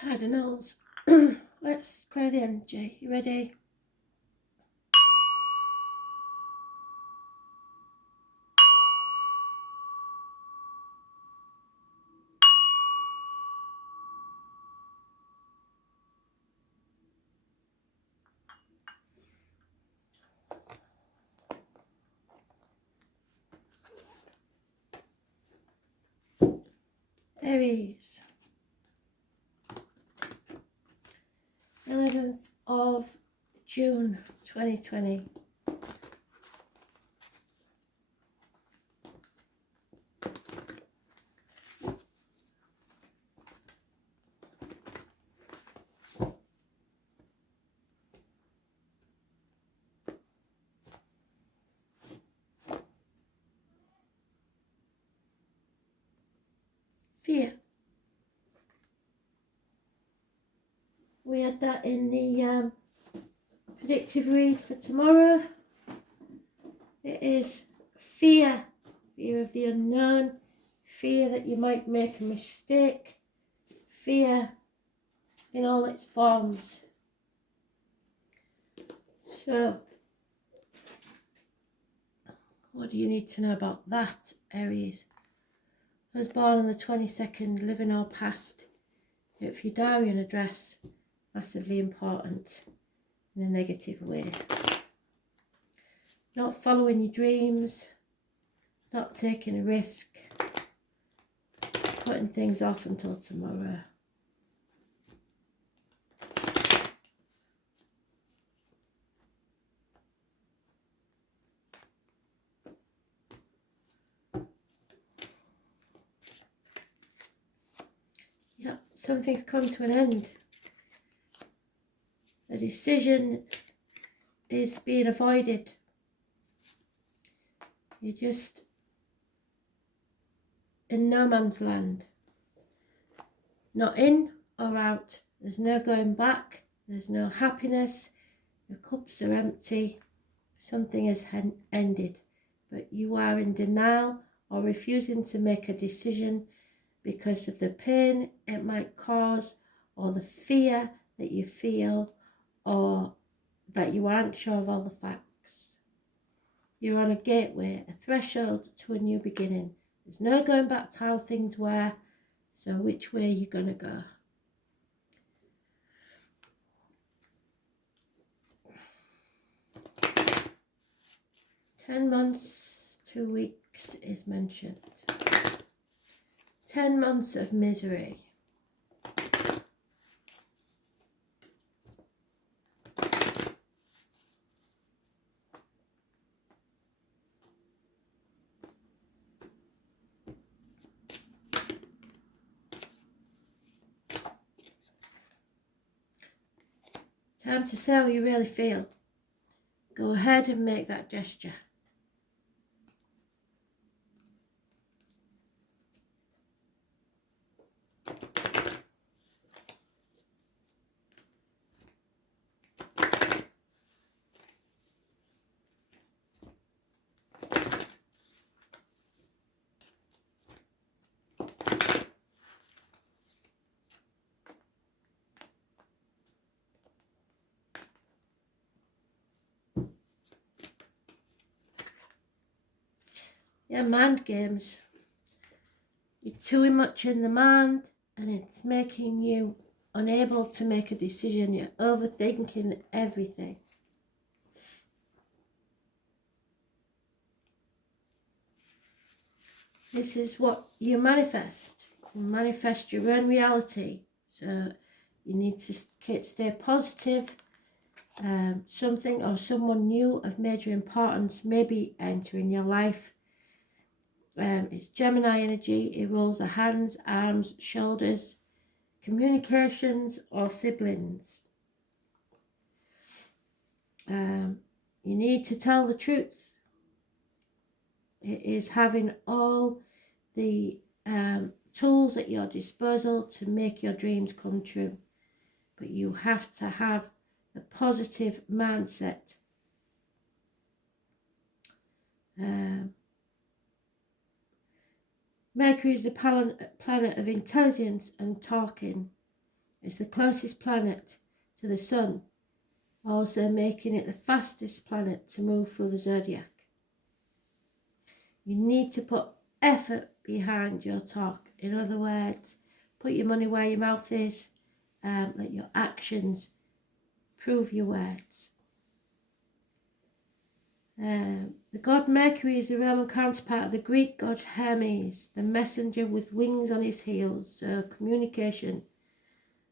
Cardinals. Let's clear the energy. You ready? Aries. 11th of June 2020. Fear. We had that in the predictive read for tomorrow. It is fear. Fear of the unknown. Fear that you might make a mistake. Fear in all its forms. So, what do you need to know about that, Aries? I was born on the 22nd, living or past. If your diary and address, massively important in a negative way. Not following your dreams, not taking a risk, putting things off until tomorrow. Yeah, something's come to an end. A decision is being avoided. You're just in no man's land. Not in or out. There's no going back. There's no happiness. Your cups are empty. Something has ended. But you are in denial or refusing to make a decision because of the pain it might cause, or the fear that you feel, or that you aren't sure of all the facts. You're on a gateway, a threshold to a new beginning. There's no going back to how things were, so which way are you going to go? "10 months, 2 weeks" is mentioned. 10 months of misery. Time to say how you really feel. Go ahead and make that gesture. Yeah, mind games. You're too much in the mind and it's making you unable to make a decision. You're overthinking everything. This is what you manifest. You manifest your own reality. So you need to stay positive. Something or someone new of major importance may be entering your life. It's Gemini energy. It rules the hands, arms, shoulders, communications or siblings. You need to tell the truth. It is having all the tools at your disposal to make your dreams come true. But you have to have a positive mindset. Mercury is the planet of intelligence and talking. It's the closest planet to the sun, also making it the fastest planet to move through the zodiac. You need to put effort behind your talk. In other words, put your money where your mouth is, let your actions prove your words. The god Mercury is the Roman counterpart of the Greek god Hermes, the messenger with wings on his heels, so communication,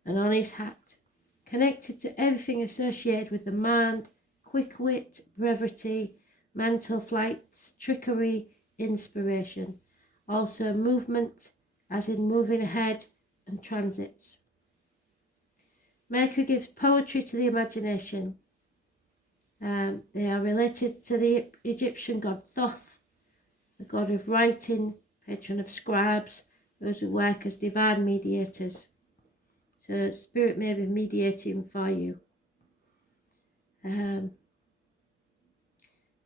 and on his hat, connected to everything associated with the mind, quick wit, brevity, mental flights, trickery, inspiration, also movement, as in moving ahead, and transits. Mercury gives poetry to the imagination. They are related to the Egyptian god Thoth, the god of writing, patron of scribes, those who work as divine mediators. So spirit may be mediating for you.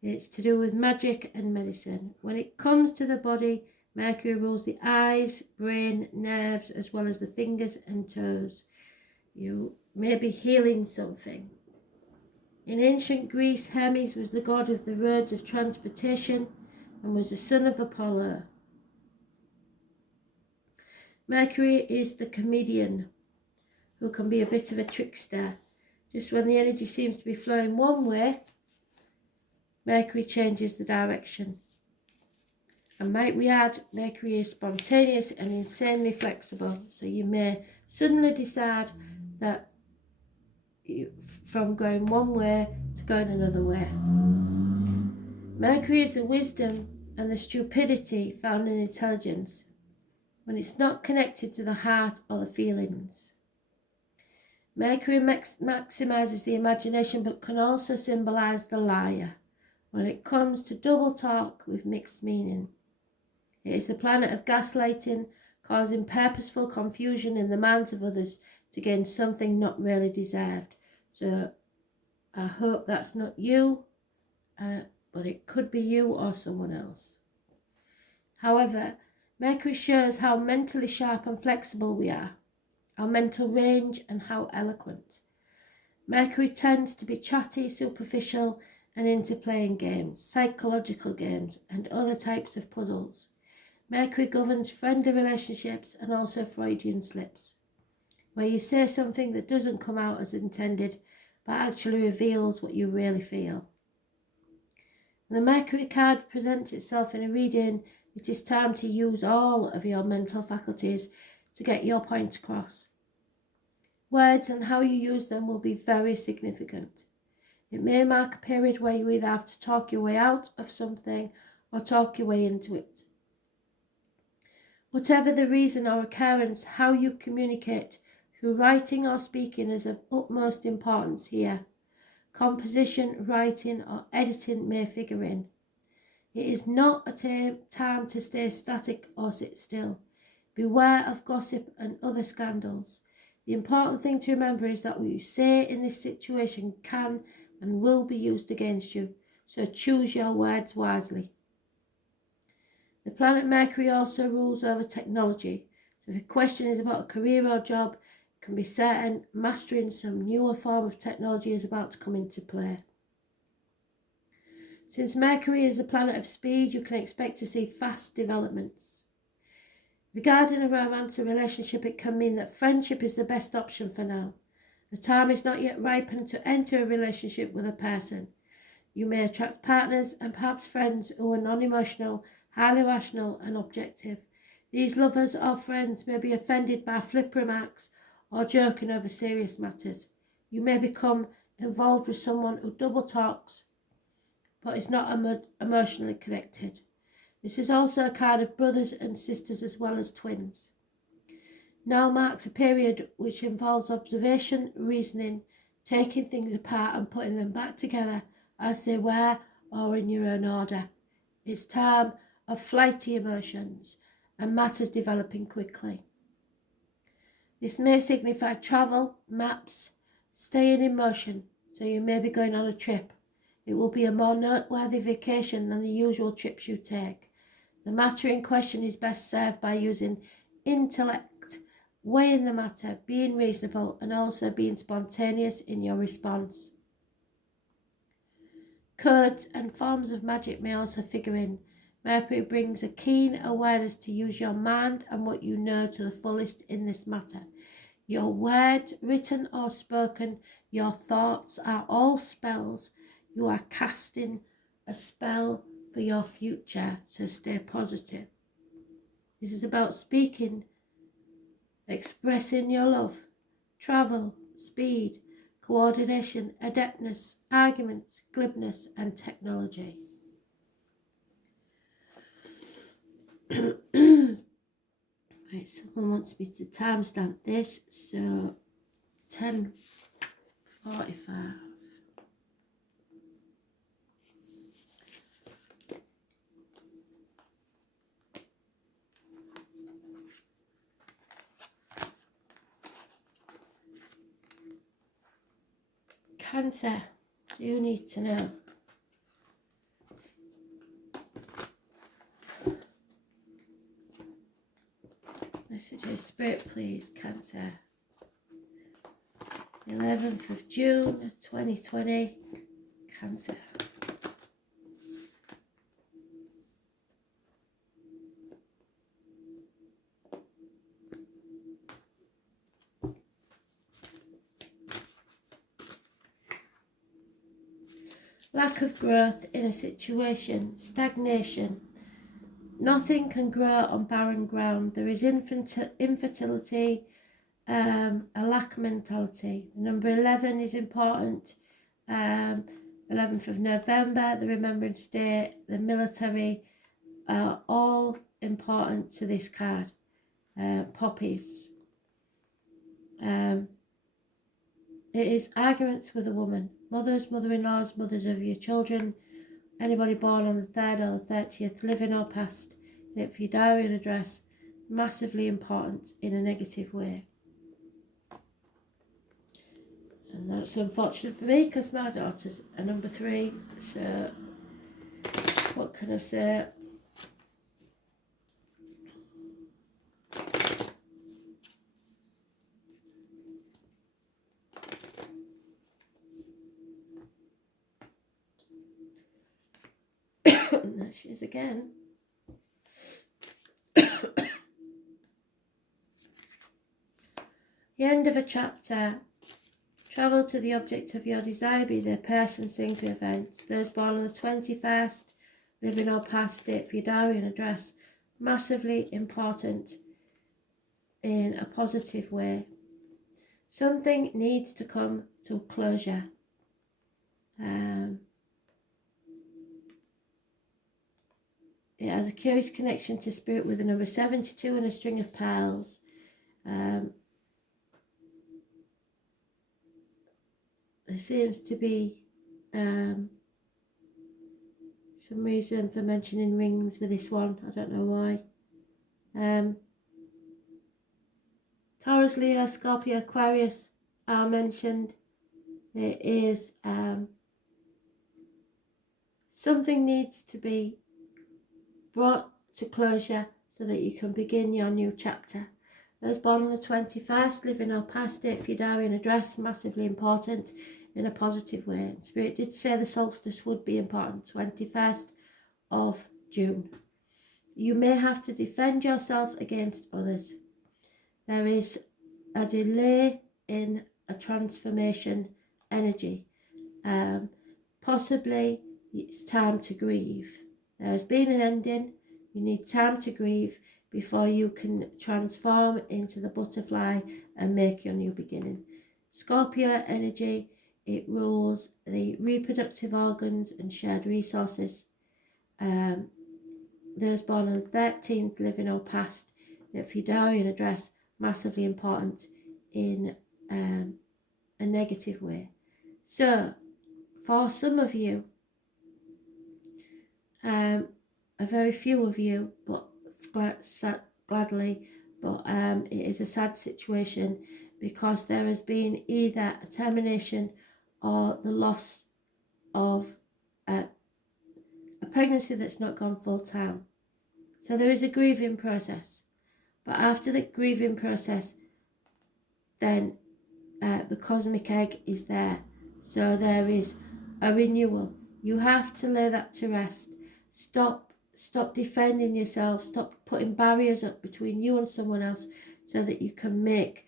It's to do with magic and medicine. When it comes to the body, Mercury rules the eyes, brain, nerves, as well as the fingers and toes. You may be healing something. In ancient Greece, Hermes was the god of the roads of transportation and was the son of Apollo. Mercury is the comedian who can be a bit of a trickster. Just when the energy seems to be flowing one way, Mercury changes the direction. And might we add, Mercury is spontaneous and insanely flexible, so you may suddenly decide that from going one way to going another way. Mercury is the wisdom and the stupidity found in intelligence when it's not connected to the heart or the feelings. Mercury maximizes the imagination but can also symbolize the liar when it comes to double talk with mixed meaning. It is the planet of gaslighting, causing purposeful confusion in the minds of others to gain something not really deserved. So I hope that's not you, but it could be you or someone else. However, Mercury shows how mentally sharp and flexible we are, our mental range and how eloquent. Mercury tends to be chatty, superficial, and into playing games, psychological games, and other types of puzzles. Mercury governs friendly relationships and also Freudian slips, where you say something that doesn't come out as intended, but actually reveals what you really feel. When the Mercury card presents itself in a reading, it is time to use all of your mental faculties to get your point across. Words and how you use them will be very significant. It may mark a period where you either have to talk your way out of something or talk your way into it. Whatever the reason or occurrence, how you communicate through writing or speaking is of utmost importance here. Composition, writing or editing may figure in. It is not a time to stay static or sit still. Beware of gossip and other scandals. The important thing to remember is that what you say in this situation can and will be used against you, so choose your words wisely. The planet Mercury also rules over technology, so if a question is about a career or job, you can be certain mastering some newer form of technology is about to come into play. Since Mercury is the planet of speed, you can expect to see fast developments. Regarding a romantic relationship, it can mean that friendship is the best option for now. The time is not yet ripened to enter a relationship with a person. You may attract partners and perhaps friends who are non-emotional, highly rational and objective. These lovers or friends may be offended by flip remarks or joking over serious matters. You may become involved with someone who double talks but is not emotionally connected. This is also a card of brothers and sisters as well as twins. Now marks a period which involves observation, reasoning, taking things apart and putting them back together as they were or in your own order. It's time of flighty emotions and matters developing quickly. This may signify travel, maps, staying in motion, so you may be going on a trip. It will be a more noteworthy vacation than the usual trips you take. The matter in question is best served by using intellect weighing the matter, being reasonable, and also being spontaneous in your response. Codes and forms of magic may also figure in. Mercury brings a keen awareness to use your mind and what you know to the fullest in this matter. Your words, written or spoken, your thoughts are all spells. You are casting a spell for your future, so stay positive. This is about speaking, expressing your love, travel, speed, coordination, adeptness, arguments, glibness, and technology. Right, someone wants me to timestamp this, so 10:45. Cancer, you need to know. Messages, Spirit, please, Cancer. 11th of June, 2020, Cancer. Lack of growth in a situation, stagnation. Nothing can grow on barren ground. There is infertility, a lack of mentality. Number 11 is important. 11th of November, the Remembrance Day, the military are all important to this card. Poppies. It is arguments with a woman. Mothers, mother-in-laws, mothers of your children. Anybody born on the 3rd or the 30th, living or past. If your diary and address, massively important in a negative way. And that's unfortunate for me because my daughter's a number 3. So what can I say? There she is again. The end of a chapter. Travel to the object of your desire, be they persons, things, or events. Those born on the 21st, living or past, date for your diary and address. Massively important in a positive way. Something needs to come to a closure. It has a curious connection to spirit with the number 72 and a string of pearls. There seems to be some reason for mentioning rings with this one. I don't know why. Taurus, Leo, Scorpio, Aquarius are mentioned. There is something needs to be brought to closure so that you can begin your new chapter. Those born on the 21st, living or past, date for your diary and address, massively important in a positive way. Spirit did say the solstice would be important, 21st of June. You may have to defend yourself against others. There is a delay in a transformation energy. Possibly it's time to grieve. There has been an ending. You need time to grieve before you can transform into the butterfly and make your new beginning. Scorpio energy, it rules the reproductive organs and shared resources. Those born on the 13th, living or past, if your diary and address, massively important in a negative way. So, for some of you, a very few of you, but gladly, but it is a sad situation because there has been either a termination or the loss of a pregnancy that's not gone full time. So there is a grieving process, but after the grieving process, then the cosmic egg is there. So there is a renewal. You have to lay that to rest. Stop defending yourself. Stop putting barriers up between you and someone else so that you can make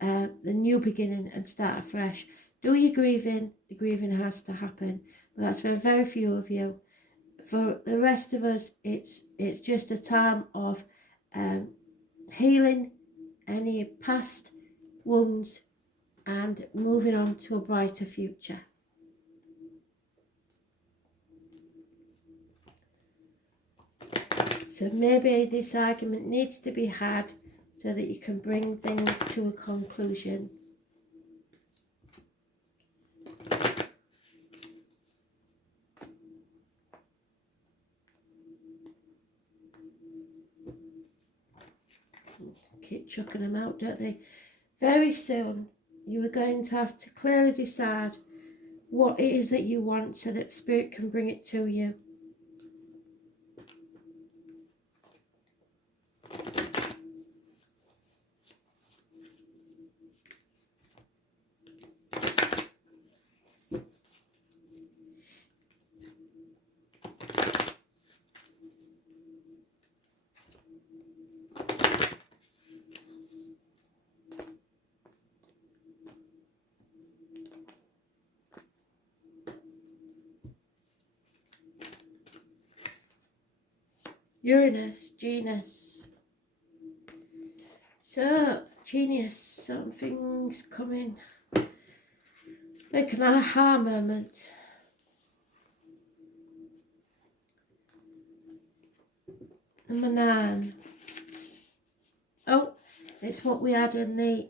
the new beginning and start afresh. Do your grieving. The grieving has to happen. But that's for very few of you. For the rest of us, it's just a time of healing any past wounds and moving on to a brighter future. So maybe this argument needs to be had so that you can bring things to a conclusion. Keep chucking them out, don't they? Very soon you are going to have to clearly decide what it is that you want so that Spirit can bring it to you. Uranus, genius. So, genius, something's coming. Make an aha moment. Number 9. Oh, it's what we had in the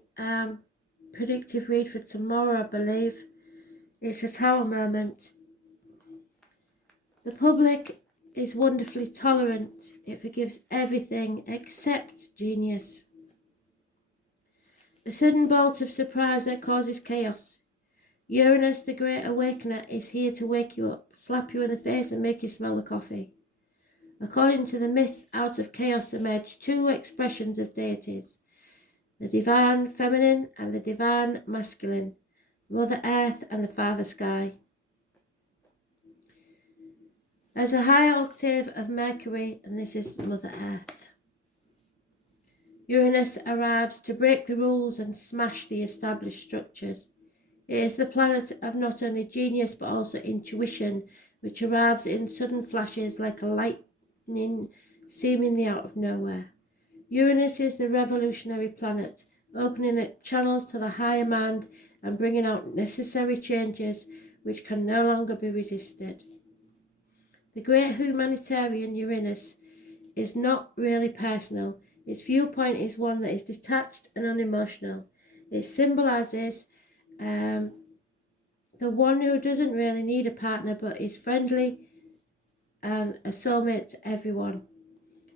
predictive read for tomorrow, I believe. It's a Tower moment. The public is wonderfully tolerant. It forgives everything except genius. A sudden bolt of surprise that causes chaos. Uranus, the Great Awakener, is here to wake you up, slap you in the face and make you smell the coffee. According to the myth, out of chaos emerged 2 expressions of deities, the divine feminine and the divine masculine, Mother Earth and the Father Sky. There's a high octave of Mercury, and this is Mother Earth. Uranus arrives to break the rules and smash the established structures. It is the planet of not only genius but also intuition, which arrives in sudden flashes like a lightning seemingly out of nowhere. Uranus is the revolutionary planet, opening up channels to the higher mind and bringing out necessary changes which can no longer be resisted. The great humanitarian Uranus is not really personal. Its viewpoint is one that is detached and unemotional. It symbolises the one who doesn't really need a partner but is friendly and a soulmate to everyone.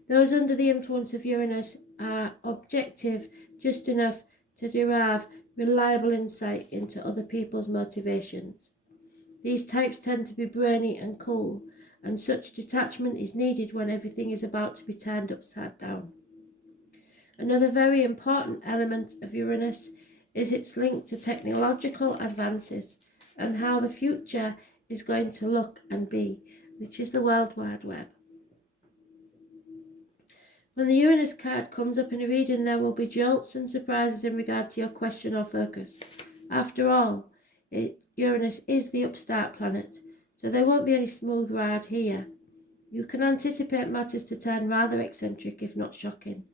Those under the influence of Uranus are objective just enough to derive reliable insight into other people's motivations. These types tend to be brainy and cool, and such detachment is needed when everything is about to be turned upside down. Another very important element of Uranus is its link to technological advances and how the future is going to look and be, which is the World Wide Web. When the Uranus card comes up in a reading, there will be jolts and surprises in regard to your question or focus. After all, Uranus is the upstart planet, so there won't be any smooth ride here. You can anticipate matters to turn rather eccentric, if not shocking,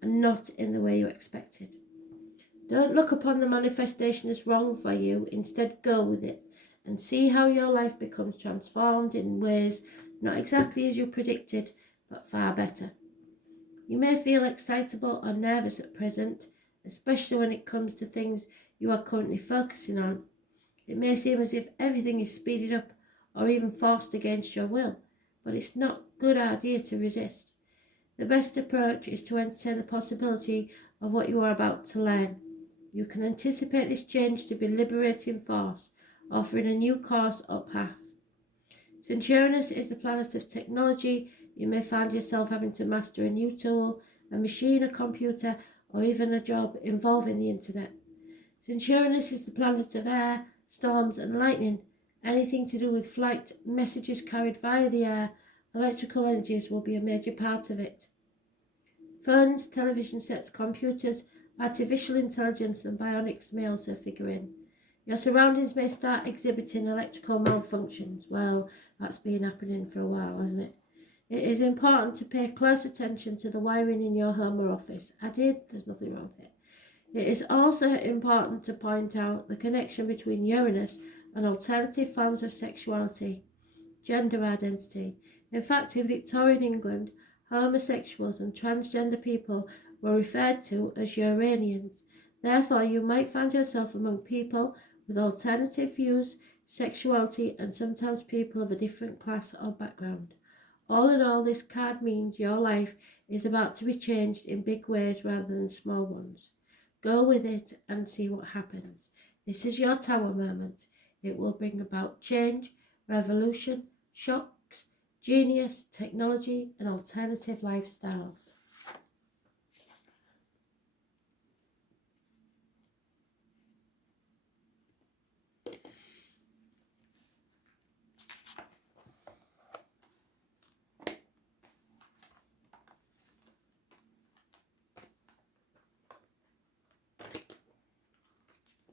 and not in the way you expected. Don't look upon the manifestation as wrong for you, instead go with it and see how your life becomes transformed in ways not exactly as you predicted, but far better. You may feel excitable or nervous at present, especially when it comes to things you are currently focusing on. It may seem as if everything is speeded up or even forced against your will, but it's not a good idea to resist. The best approach is to entertain the possibility of what you are about to learn. You can anticipate this change to be liberating force, offering a new course or path. Since Uranus is the planet of technology, you may find yourself having to master a new tool, a machine, a computer, or even a job involving the internet. Since Uranus is the planet of air, storms and lightning, anything to do with flight, messages carried via the air, electrical energies will be a major part of it. Phones, television sets, computers, artificial intelligence and bionics may also figure in. Your surroundings may start exhibiting electrical malfunctions. Well, that's been happening for a while, hasn't it? It is important to pay close attention to the wiring in your home or office. There's nothing wrong with it. It is also important to point out the connection between Uranus and alternative forms of sexuality, gender identity. In fact, in Victorian England, homosexuals and transgender people were referred to as Uranians. Therefore, you might find yourself among people with alternative views, sexuality, and sometimes people of a different class or background. All in all, this card means your life is about to be changed in big ways rather than small ones. Go with it and see what happens. This is your Tower moment. It will bring about change, revolution, shocks, genius, technology, and alternative lifestyles.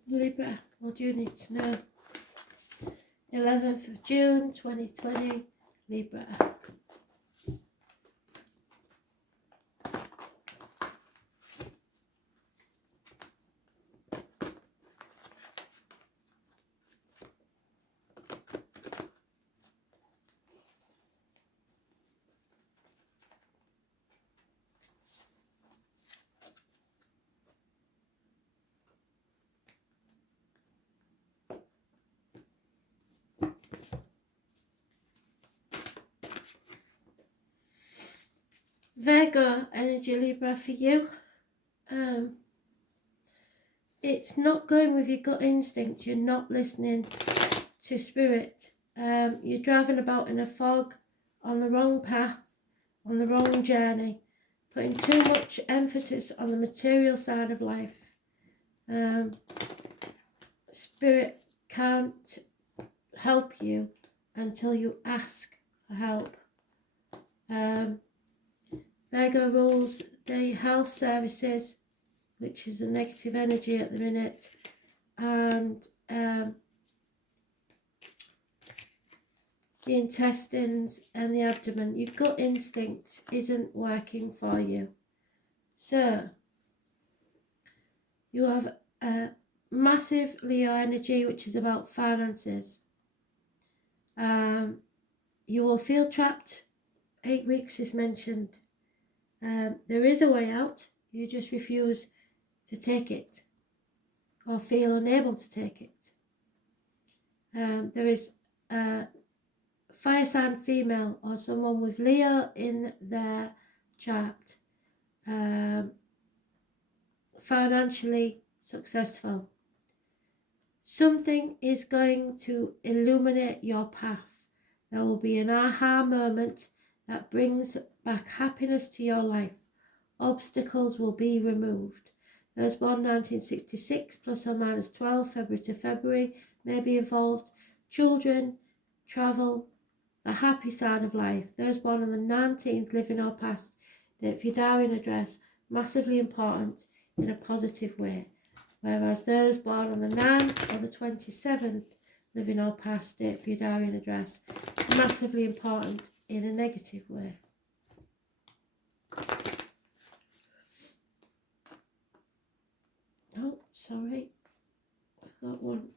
Libra, what do you need to know? 11th of June 2020, Libra. Virgo energy, Libra, for you. It's not going with your gut instinct. You're not listening to spirit. You're driving about in a fog, on the wrong path, on the wrong journey, putting too much emphasis on the material side of life. Spirit can't help you until you ask for help. Virgo rules the health services, which is a negative energy at the minute, and the intestines and the abdomen. Your gut instinct isn't working for you. So, you have a massive Leo energy, which is about finances. You will feel trapped. 8 weeks is mentioned. There is a way out. You just refuse to take it or feel unable to take it. There is a fire sign female or someone with Leo in their chart, financially successful. Something is going to illuminate your path. There will be an aha moment that brings back happiness to your life. Obstacles will be removed. Those born 1966 plus or minus 12 February to February may be involved. Children, travel, the happy side of life. Those born on the 19th, living or past, date for your diary and address, massively important in a positive way. Whereas those born on the 9th or the 27th, living or past, date for your diary and address, massively important in a negative way. Oh, sorry, I got one.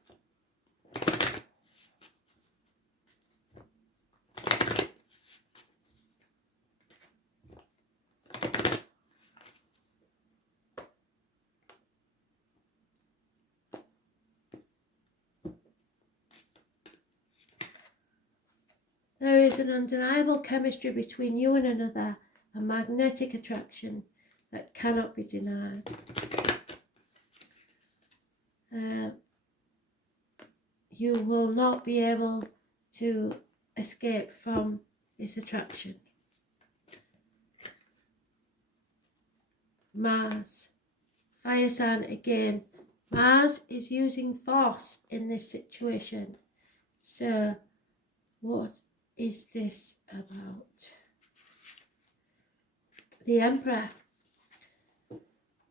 There is an undeniable chemistry between you and another, a magnetic attraction that cannot be denied. You will not be able to escape from this attraction. Mars, fire sign again. Mars is using force in this situation. So what is this about? The Emperor.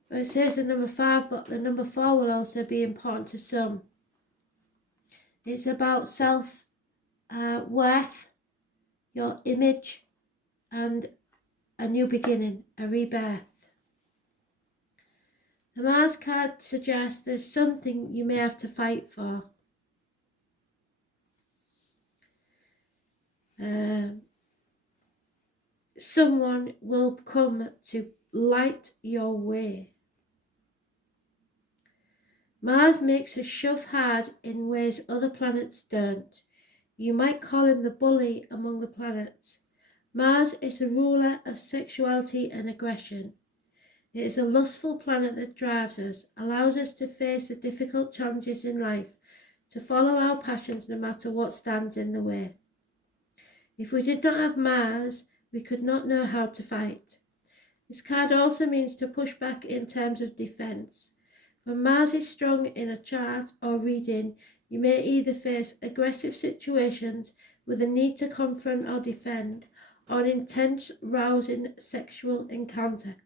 Well, it says the number 5, but the number 4 will also be important to some. It's about self-worth, your image, and a new beginning, a rebirth. The Mars card suggests there's something you may have to fight for. Someone will come to light your way. Mars makes us shove hard in ways other planets don't. You might call him the bully among the planets. Mars is a ruler of sexuality and aggression. It is a lustful planet that drives us, allows us to face the difficult challenges in life, to follow our passions no matter what stands in the way. If we did not have Mars, we could not know how to fight. This card also means to push back in terms of defense. When Mars is strong in a chart or reading, you may either face aggressive situations with a need to confront or defend, or an intense, rousing sexual encounter,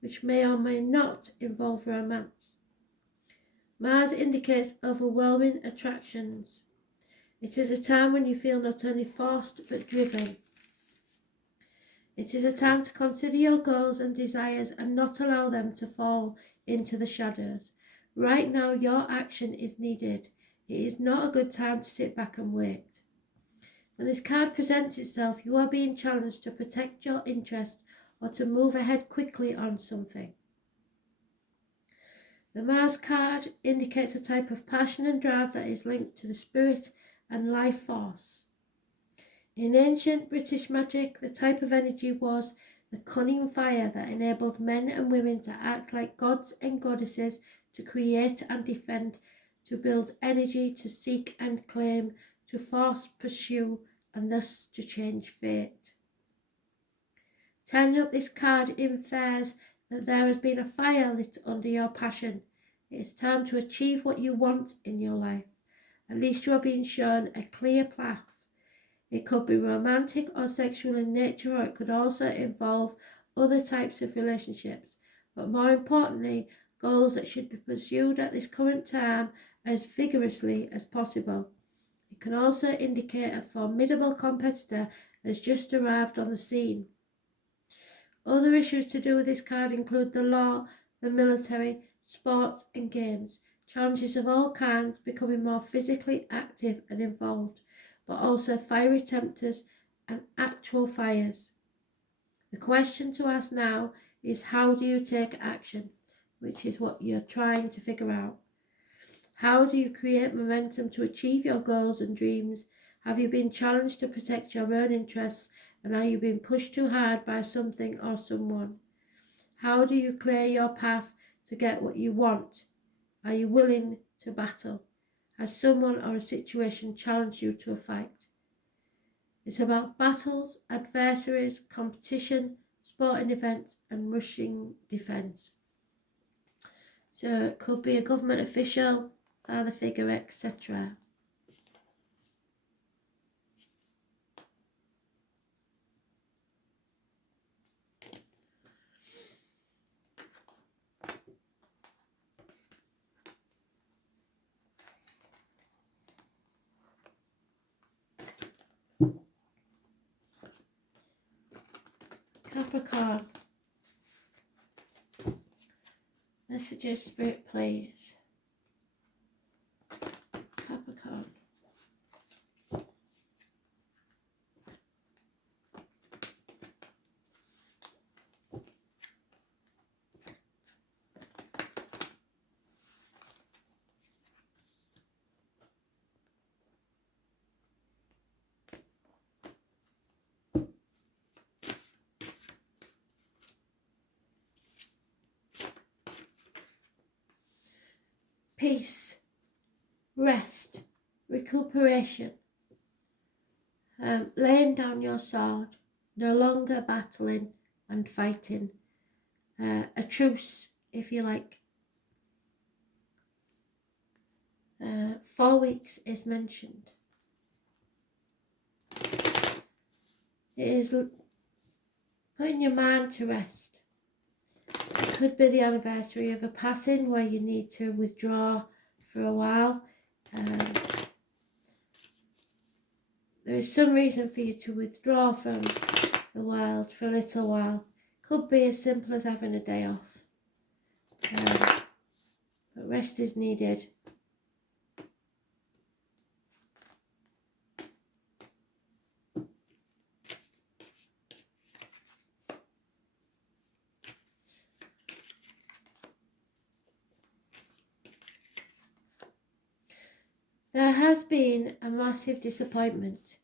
which may or may not involve romance. Mars indicates overwhelming attractions. It is a time when you feel not only forced but driven. It is a time to consider your goals and desires and not allow them to fall into the shadows. Right now, your action is needed. It is not a good time to sit back and wait. When this card presents itself, you are being challenged to protect your interest or to move ahead quickly on something. The Mars card indicates a type of passion and drive that is linked to the spirit and life force. In ancient British magic, the type of energy was the cunning fire that enabled men and women to act like gods and goddesses, to create and defend, to build energy, to seek and claim, to force, pursue, and thus to change fate. Turning up this card infers that there has been a fire lit under your passion. It is time to achieve what you want in your life. At least you are being shown a clear path. It could be romantic or sexual in nature, or it could also involve other types of relationships. But more importantly, goals that should be pursued at this current time as vigorously as possible. It can also indicate a formidable competitor has just arrived on the scene. Other issues to do with this card include the law, the military, sports and games. Challenges of all kinds, becoming more physically active and involved, but also fiery tempters and actual fires. The question to ask now is, how do you take action? Which is what you're trying to figure out. How do you create momentum to achieve your goals and dreams? Have you been challenged to protect your own interests, and are you being pushed too hard by something or someone? How do you clear your path to get what you want? Are you willing to battle? Has someone or a situation challenged you to a fight? It's about battles, adversaries, competition, sporting events and rushing defence. So it could be a government official, father figure, etc. Capricorn. Messages, Spirit, please. Capricorn. Peace, rest, recuperation, laying down your sword, no longer battling and fighting, a truce if you like, 4 weeks is mentioned. It is putting your mind to rest. It could be the anniversary of a passing where you need to withdraw for a while. There is some reason for you to withdraw from the world for a little while. Could be as simple as having a day off. But rest is needed. There has been a massive disappointment,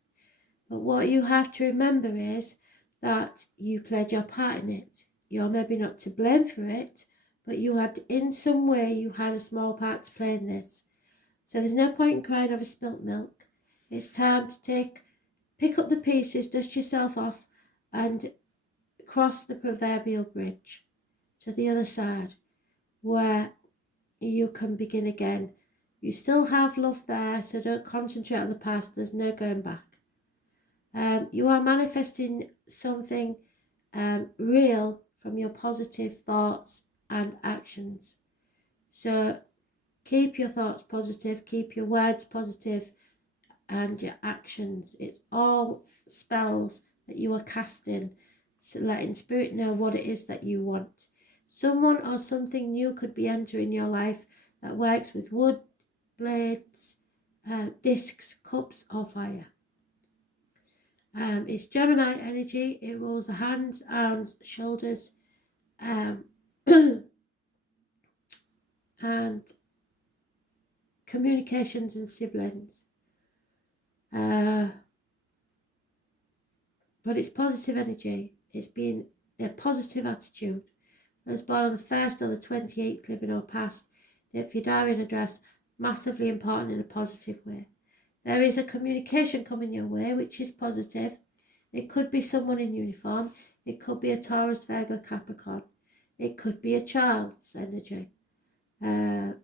but what you have to remember is that you played your part in it. You're maybe not to blame for it, but you had, in some way, you had a small part to play in this. So there's no point in crying over spilt milk. It's time to pick up the pieces, dust yourself off, and cross the proverbial bridge to the other side, where you can begin again. You still have love there, so don't concentrate on the past. There's no going back. You are manifesting something real from your positive thoughts and actions. So keep your thoughts positive, keep your words positive, and your actions. It's all spells that you are casting, so letting spirit know what it is that you want. Someone or something new could be entering your life that works with wood, blades, discs, cups, or fire. It's Gemini energy. It rules the hands, arms, shoulders, and communications and siblings. But it's positive energy. It's been a positive attitude. Those born on the 1st or the 28th, living or past, if your diary and address, massively important in a positive way. There is a communication coming your way, which is positive. It could be someone in uniform. It could be a Taurus, Virgo, Capricorn. It could be a child's energy. It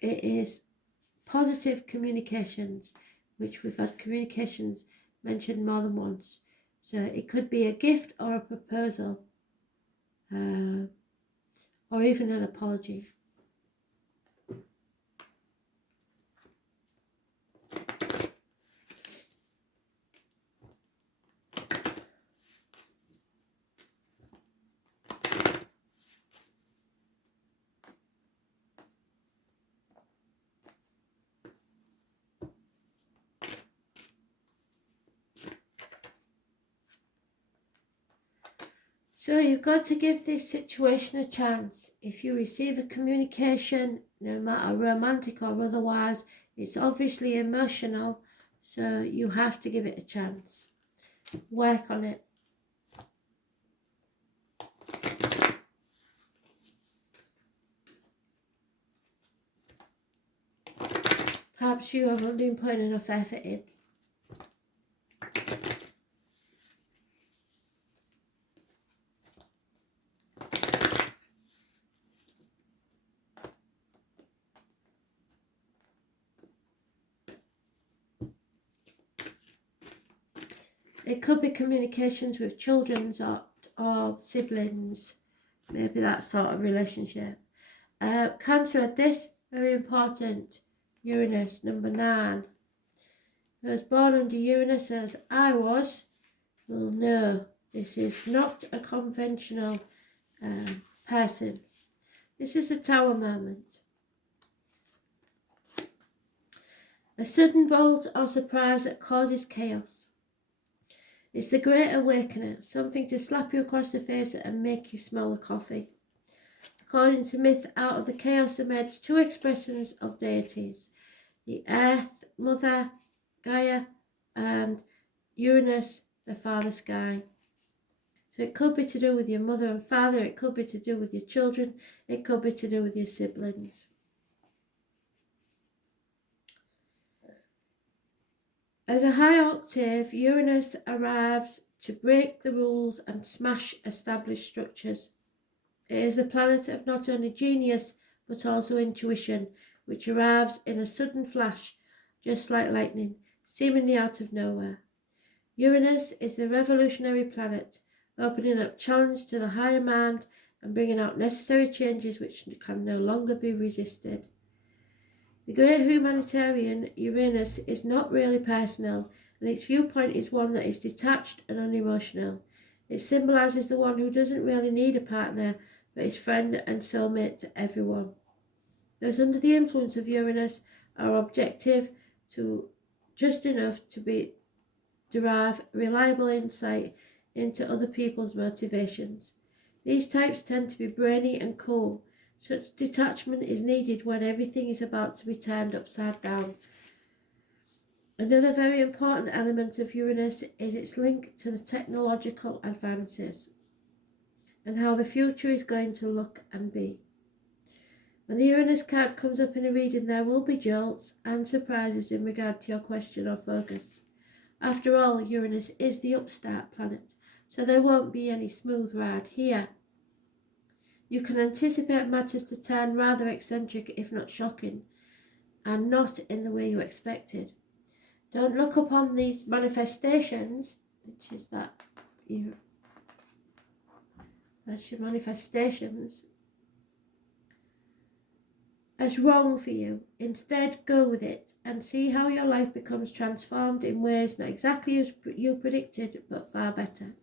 is positive communications, which we've had communications mentioned more than once. So it could be a gift or a proposal, or even an apology. So you've got to give this situation a chance. If you receive a communication, no matter romantic or otherwise, it's obviously emotional, so you have to give it a chance. Work on it. Perhaps you haven't been putting enough effort in. It could be communications with children or siblings, maybe that sort of relationship. Cancer, this very important. Uranus, number 9. Who was born under Uranus as I was, will know this is not a conventional person. This is a Tower moment. A sudden bolt or surprise that causes chaos. It's the Great Awakener, something to slap you across the face and make you smell the coffee. According to myth, out of the chaos emerged 2 expressions of deities, the Earth Mother, Gaia, and Uranus, the Father Sky. So it could be to do with your mother and father, it could be to do with your children, it could be to do with your siblings. As a high octave, Uranus arrives to break the rules and smash established structures. It is the planet of not only genius, but also intuition, which arrives in a sudden flash, just like lightning, seemingly out of nowhere. Uranus is the revolutionary planet, opening up challenge to the higher mind and bringing out necessary changes which can no longer be resisted. The great humanitarian Uranus is not really personal, and its viewpoint is one that is detached and unemotional. It symbolises the one who doesn't really need a partner, but is friend and soulmate to everyone. Those under the influence of Uranus are objective to just enough to derive reliable insight into other people's motivations. These types tend to be brainy and cool. Such detachment is needed when everything is about to be turned upside down. Another very important element of Uranus is its link to the technological advances and how the future is going to look and be. When the Uranus card comes up in a reading, there will be jolts and surprises in regard to your question or focus. After all, Uranus is the upstart planet, so there won't be any smooth ride here. You can anticipate matters to turn rather eccentric, if not shocking, and not in the way you expected. Don't look upon these manifestations, which is that's your manifestations, as wrong for you. Instead, go with it and see how your life becomes transformed in ways not exactly as you predicted, but far better.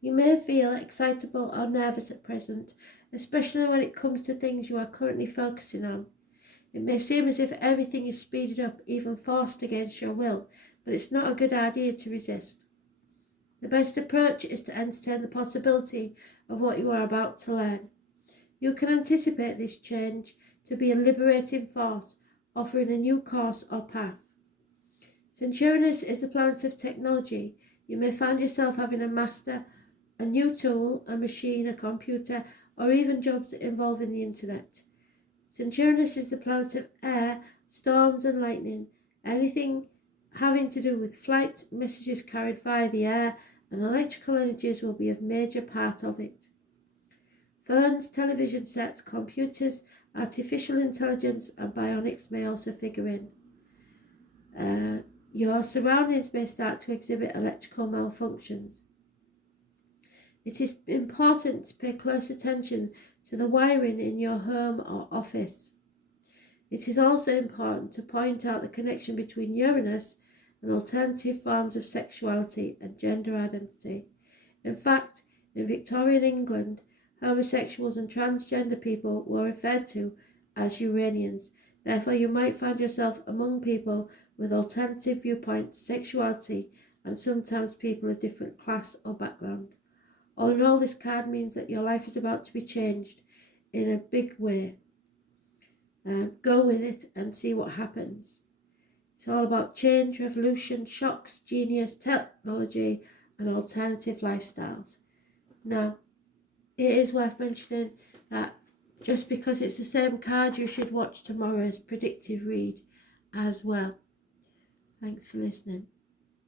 You may feel excitable or nervous at present, especially when it comes to things you are currently focusing on. It may seem as if everything is speeded up, even forced against your will, but it's not a good idea to resist. The best approach is to entertain the possibility of what you are about to learn. You can anticipate this change to be a liberating force, offering a new course or path. Since Uranus is the planet of technology, you may find yourself having to master a new tool, a machine, a computer, or even jobs involving the internet. Since Uranus is the planet of air, storms and lightning, anything having to do with flight, messages carried via the air, and electrical energies will be a major part of it. Phones, television sets, computers, artificial intelligence and bionics may also figure in. Your surroundings may start to exhibit electrical malfunctions. It is important to pay close attention to the wiring in your home or office. It is also important to point out the connection between Uranus and alternative forms of sexuality and gender identity. In fact, in Victorian England, homosexuals and transgender people were referred to as Uranians. Therefore, you might find yourself among people with alternative viewpoints, sexuality, and sometimes people of different class or background. All in all, this card means that your life is about to be changed in a big way. Go with it and see what happens. It's all about change, revolution, shocks, genius, technology, and alternative lifestyles. Now, it is worth mentioning that just because it's the same card, you should watch tomorrow's predictive read as well. Thanks for listening.